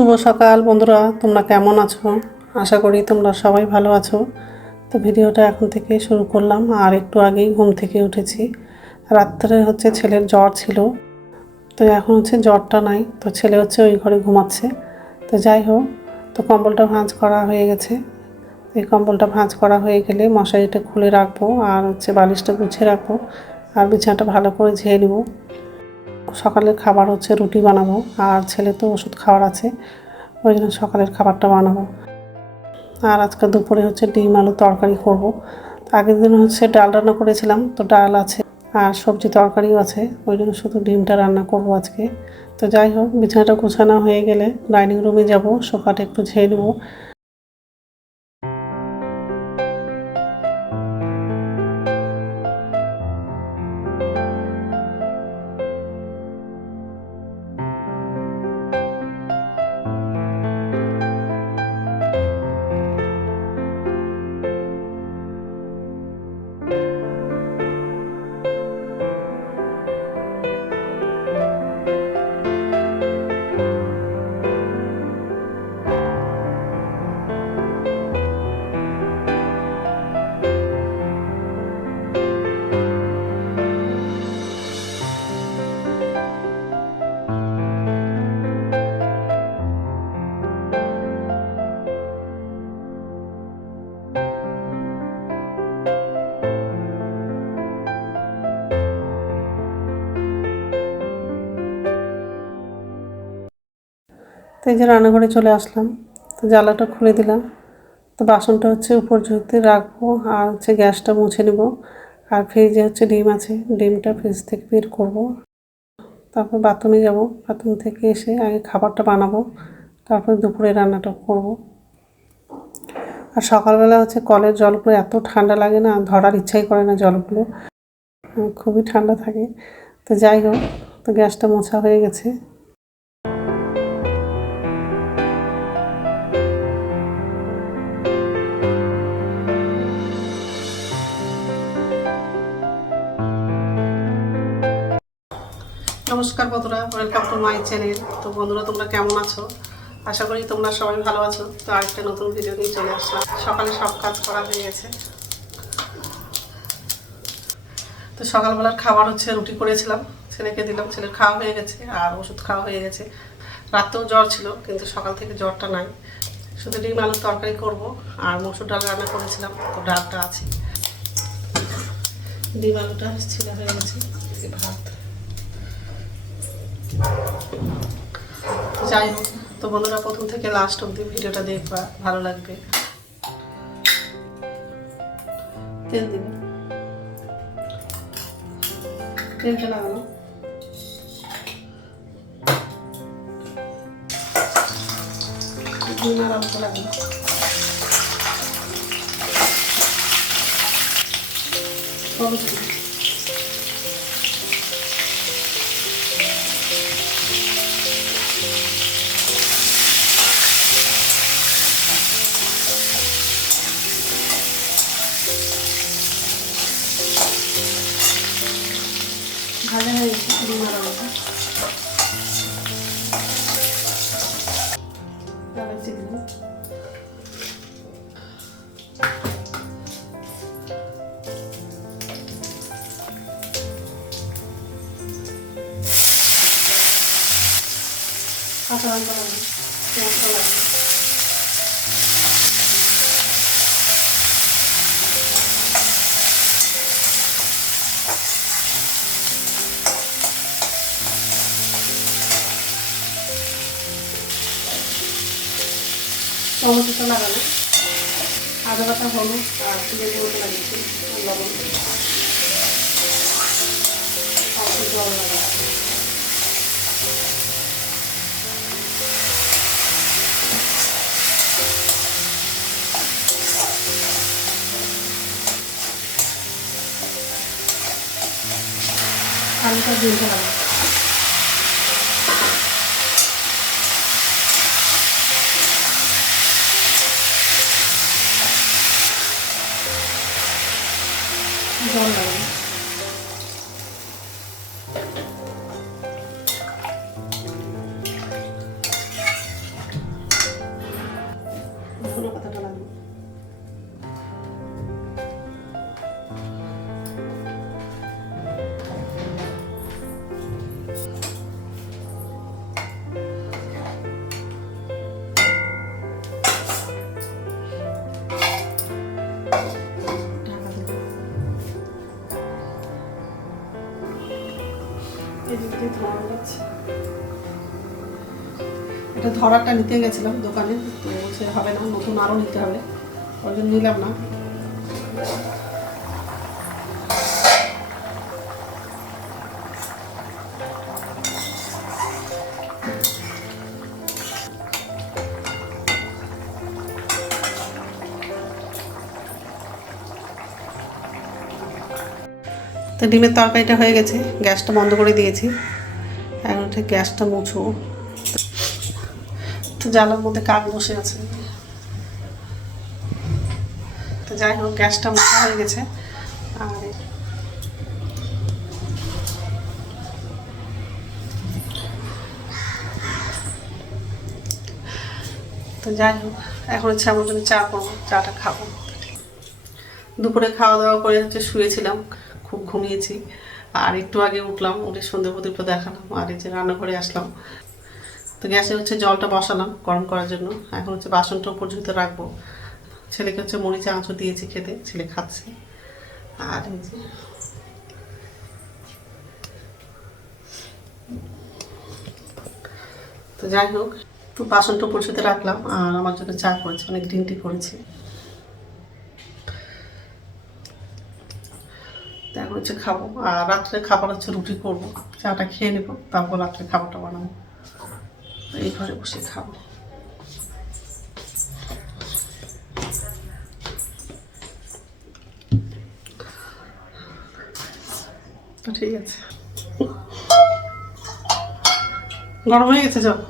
শুভ সকাল বন্ধুরা, তোমরা কেমন আছো? আশা করি তোমরা সবাই ভালো আছো। তো ভিডিওটা এখন থেকে শুরু করলাম, আর একটু আগেই ঘুম থেকে উঠেছি। রাত্রে হচ্ছে ছেলের জ্বর ছিল, তো এখন হচ্ছে জ্বরটা নাই, তো ছেলে হচ্ছে ওই ঘরে ঘুমাচ্ছে। তো যাই হোক, তো কম্বলটা ভাঁজ করা হয়ে গেছে। এই কম্বলটা ভাঁজ করা হয়ে গেলে মশারিটা খুলে রাখব, আর হচ্ছে বালিশটা গুছিয়ে রাখব, আর বিছানাটা ভালো করে ঝেয়ে নেব। সকালের খাবার হচ্ছে রুটি বানাবো, আর ছেলে তো ওষুধ খাওয়ার আছে, ওই জন্য সকালের খাবারটা বানাবো। আর আজকে দুপুরে হচ্ছে ডিম আলু তরকারি করব। আগের দিন হচ্ছে ডাল রান্না করেছিলাম, তো ডাল আছে আর সবজি তরকারিও আছে, ওই জন্য শুধু ডিমটা রান্না করব আজকে। তো যাই হোক, বিছানাটা গোছানো হয়ে গেলে ডাইনিং রুমে যাব, সোফাটা একটু ঝেয়ে নেব। তো এই যে রান্নাঘরে চলে আসলাম, তো জ্বালাটা খুলে দিলাম। তো বাসনটা হচ্ছে উপর ঝুঁকতে রাখব আর হচ্ছে গ্যাসটা মুছে নেব। আর ফ্রিজে হচ্ছে ডিম আছে, ডিমটা ফ্রিজ থেকে বের করব। তারপর বাথরুমে যাব, বাথরুম থেকে এসে আগে খাবারটা বানাবো, তারপর দুপুরে রান্নাটা করব। আর সকালবেলা হচ্ছে কলের জলগুলো এত ঠান্ডা লাগে না, ধরার ইচ্ছাই করে না জলগুলো। খুবই ঠান্ডা থাকে। তো যাই হোক, তো গ্যাসটা মোছা হয়ে গেছে। নমস্কার বন্ধুরা ওয়েলকাম টু মাই চ্যানেল তো বন্ধুরা, তোমরা কেমন আছো? আশা করি তোমরা সবাই ভালো আছো। তো আরেকটা নতুন ভিডিও নিয়ে চলে আসলাম। সকালে সব কাজ করা হয়ে গেছে। তো সকালবেলার খাবার হচ্ছে রুটি করেছিলাম, ছেলেকে দিলাম। ছেলের খাওয়া হয়ে গেছে, আর ওষুধ খাওয়া হয়ে গেছে। রাতেও জ্বর ছিল, কিন্তু সকাল থেকে জ্বরটা নাই। শুধু ডিম আলুর তরকারি করব, আর মসুর ডাল রান্না করেছিলাম। তো ডালটা আছে। ডিম আলুটা ছিল, হয়ে গেছে। ভাত। যাই হোক, তো বন্ধুরা প্রথম থেকে লাস্ট অব্দি ভিডিওটা দেখবা, ভালো লাগবে। তেল তেলটা আর অল্প লাগানো হলুদ দিবে ভাজা হয়ে গেছে ডিম আর আলুটা লাগাচ্ছি দিলাম কাঁচা লঙ্কা লাগানো পেঁয়াজটা লাগানো টমেটোটা লাগানো আদা বাটা হলুদ আর তুলে মতো লাগিয়েছি লবণ। আলুটা দিয়ে লাগানো ধরা যাচ্ছে এটা ধরাটা নিতে গেছিলাম দোকানে, তো সে হবে না, নতুন আরও নিতে হবে। ওই জন্য নিলাম না। তো ডিমের তরকারিটা হয়ে গেছে, গ্যাসটা বন্ধ করে দিয়েছি। এখন ঠিক গ্যাসটা মুছবো। তো জালের মধ্যে কাক বসে আছে। তো যাই হোক, গ্যাসটা মোছা হয়ে গেছে। আর তো যাই হোক, এখন হচ্ছে আমার জন্য চা করব, চাটা খাব। দুপুরে খাওয়া দাওয়া করে হচ্ছে শুয়েছিলাম। খুব ঘুমিয়েছি। আর একটু আগে উঠলাম, উঠে সন্ধ্যে প্রদীপটা দেখালাম, আর এই যে রান্নাঘরে আসলাম। তো গ্যাসে হচ্ছে জলটা বসালাম গরম করার জন্য। এখন হচ্ছে বাসনটা পর্যন্ত রাখব। ছেলেকে হচ্ছে মরিচে আঁচড় দিয়েছি খেতে, ছেলে খাচ্ছে। আর এই যে তো যাই হোক, তো বাসনটা পরিশুতে রাখলাম, আর আমার জন্য চা করেছি অনেক গ্রিন টি করেছি তো এখন হচ্ছে খাব। আর রাত্রে খাবার হচ্ছে রুটি করব। চাটা খেয়ে নেব, তারপর রাত্রে খাবারটা বানাবো। এই ঘরে বসে খাব। ঠিক আছে। গরম হয়ে গেছে জল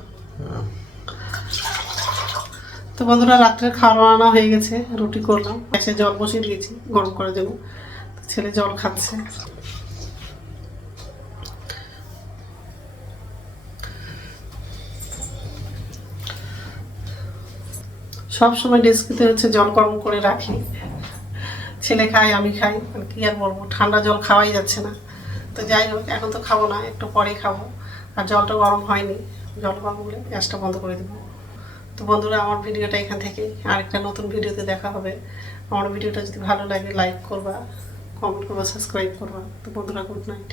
তো বন্ধুরা, রাত্রে খাওয়া বানানো হয়ে গেছে, রুটি করলাম। গ্যাসে জল বসিয়ে দিয়েছি, গরম জন্য তো ছেলে জল খাচ্ছে। সব সময় ডেস্কিতে হচ্ছে জল গরম করে রাখি। ছেলে খায়, আমি খাই আর কি আর বলব? ঠান্ডা জল খাওয়াই যাচ্ছে না। তো যাই হোক, এখন তো খাব না, একটু পরে খাব। আর জলটা গরম হয়নি। জল গরম হলে গ্যাসটা বন্ধ করে দেবো। তো বন্ধুরা, আমার ভিডিওটা এখান থেকে আরেকটা নতুন ভিডিওতে দেখা হবে। আমার ভিডিওটা যদি ভালো লাগে লাইক করবা। কমেন্ট করবা সাবস্ক্রাইব করবা। তো বন্ধুরা গুড নাইট